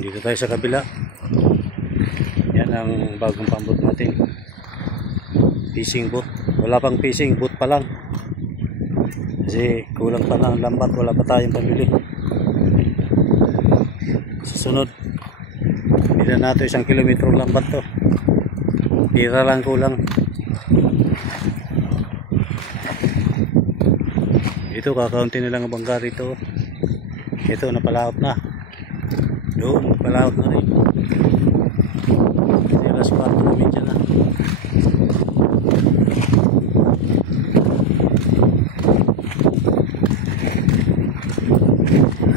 Dito tayo sa kabila. Yan ang bagong pambot natin. Fishing boat. Wala pang fishing boat pa lang. Kasi kulang pa na ang lambat. Wala pa tayong pamili. Susunod. Bila nato 1 kilometro lambat to. Pira lang kulang. Ito kakaunti na lang ang bangka rito. Ito napalaot na. Doon napalaot na rin. Alas 4 namin dyan na.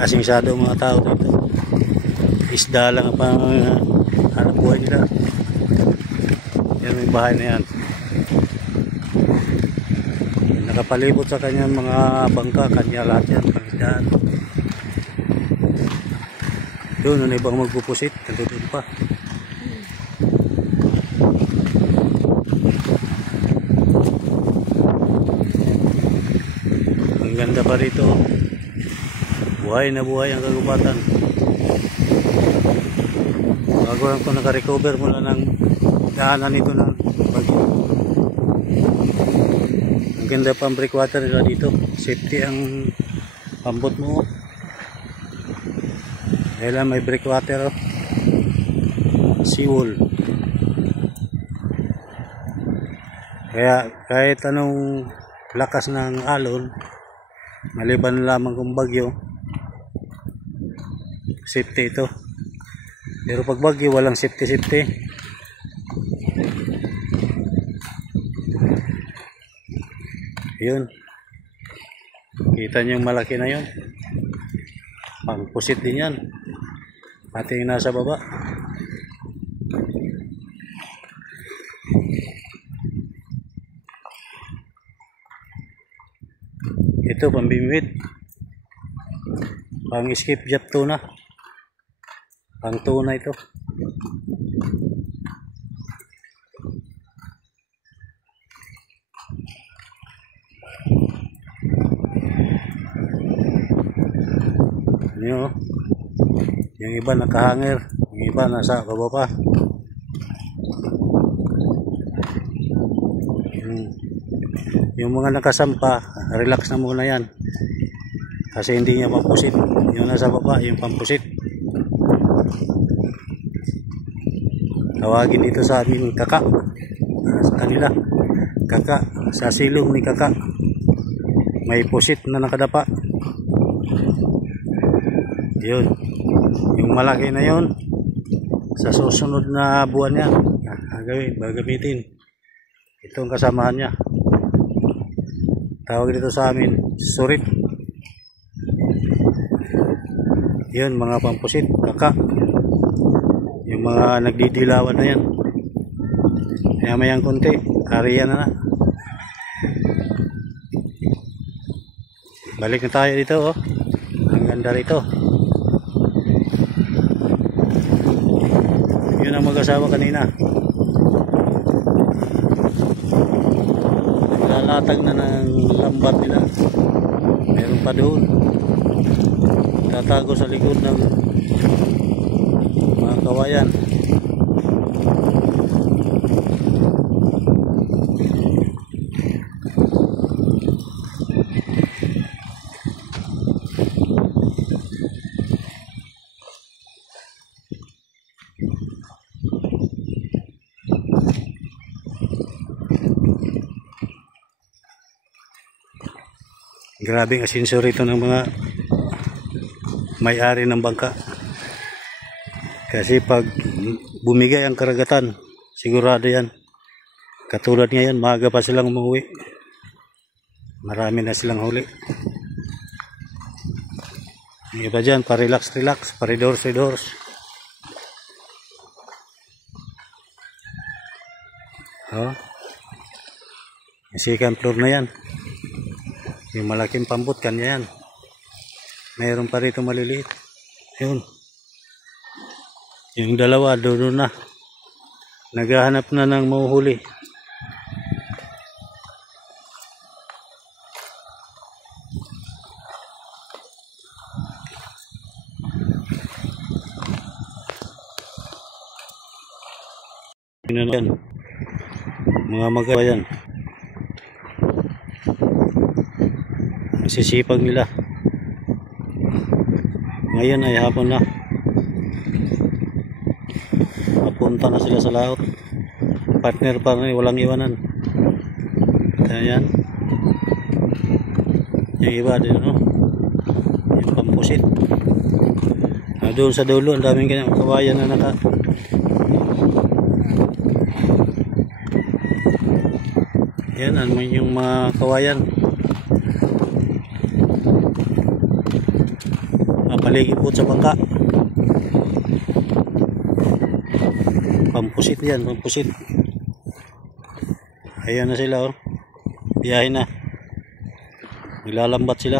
Asingsado mga tao dito. Isda lang ang pang hanap buhay nila. Yan may bahay na yan. Nakapalibot sa kanyang mga bangka, kanya lahat yan, pangisdaan. Doon, ano ibang magpupusit, nandun pa. Ang ganda pa rito. Buhay na buhay ang kagubatan. Bago lang ko nakarecover mula ng daanan nito ng bagyo. Ang ganda pang breakwater nila dito. Safety ang pambot mo. Dahil may breakwater. Seawall. Kaya kahit anong lakas ng alon, maliban lamang kung bagyo, safety ito. Pero pag bagyo walang safety. Yun, kita nyo yung malaki na yun, pangpusit din yan, pati yung nasa baba. Ito pambimwit, pang skipjack tuna, pang tuna ito. Ano, yung iba nakahanger, yung iba nasa baba pa. Yung mga nakasampa, relax na muna yan. Kasi hindi niya pampusit. Yung nasa baba, yung pampusit. Tawagin dito sa amin kaka. Sa kanila, kaka. Sa silong ni kaka. May pusit na nakadapa. Yun. Yung malaki na yun, sa susunod na buwan niya, gagamitin. Ito ang kasamahan niya. Tawag dito sa amin, surip. Yun, mga pampusit, kaka. Yung mga nagdidilawan na yan. Kaya mayang konti, ariyan na. Balik na tayo dito, oh. Ang ganda rito. Yun ang mag-asawa kanina. Naglalatag na ng lambat nila. Meron pa doon. Tatago sa likod ng mga kawayan. Grabing asinso rito ng mga may-ari ng bangka. Kasi pag bumigay ang karagatan, sigurado yan. Katulad ngayon, maaga pa silang umuwi. Marami na silang huli. Yung iba dyan, pa-relax, pa-redors. Oh. Yung second floor na yan. Yung malaking pambot, kanya yan. Mayroon pa rito maliliit. Yun. Yung dalawa, doon na. Naghahanap na ng mahuhuli. Yun yan. Mga magayan. Sisipag nila. Ngayon ay hapon na. Papunta na sila sa laot. Partner pa rin, walang iwanan. Kaya yan. Yung iba din, no? Yung pampusit. Doon sa dulo, ang daming kanyang kawayan na naka. Yan, ano yung mga kawayan. Paligipot sa bangka. Pampusit yan, pampusit. Ayan na sila, oh. Biyahe na. Nilalambat sila.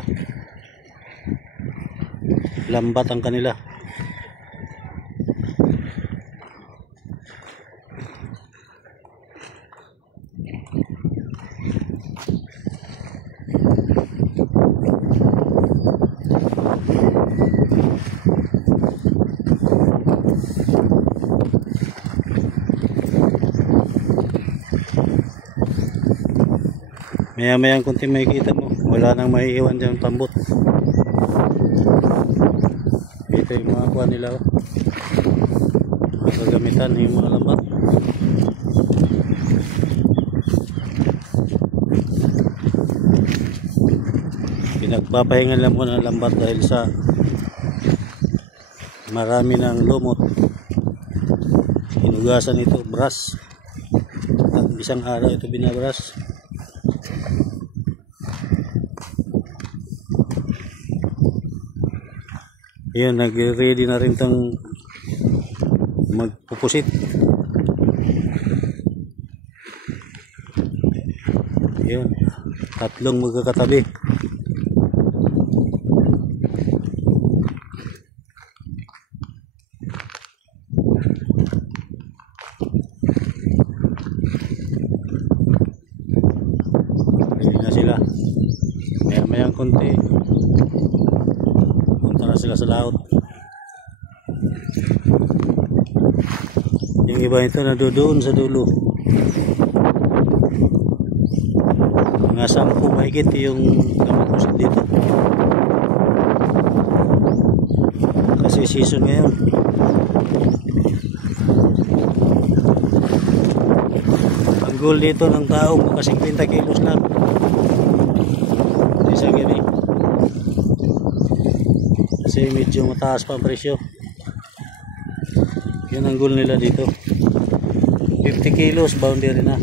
Lambat ang kanila. Maya-maya kunti makikita mo, wala nang maiiwan dyan pambot. Ito yung mga kuha nila, oh. Mga kagamitan yung mga lambat. Pinagpapahingan lang mo ng lambat dahil sa marami ng lumot. Hinugasan ito, brass. At isang araw ito binabras. Ayan, nag-ready na rin itong magpupusit. Ayan, tatlong magkakatabi. Ready na sila. Maya-mayang konti. Sila sa laot. Yung iba ito nadoon sa dulo. Mga 10 mahigit yung kamapusit dito. Kasi season ngayon. Ang goal dito ng tao mga 50 kilos lang. Isa gabi. Kasi medyo mataas pa ang presyo. Yan ang goal nila dito. 50 kilos boundary na.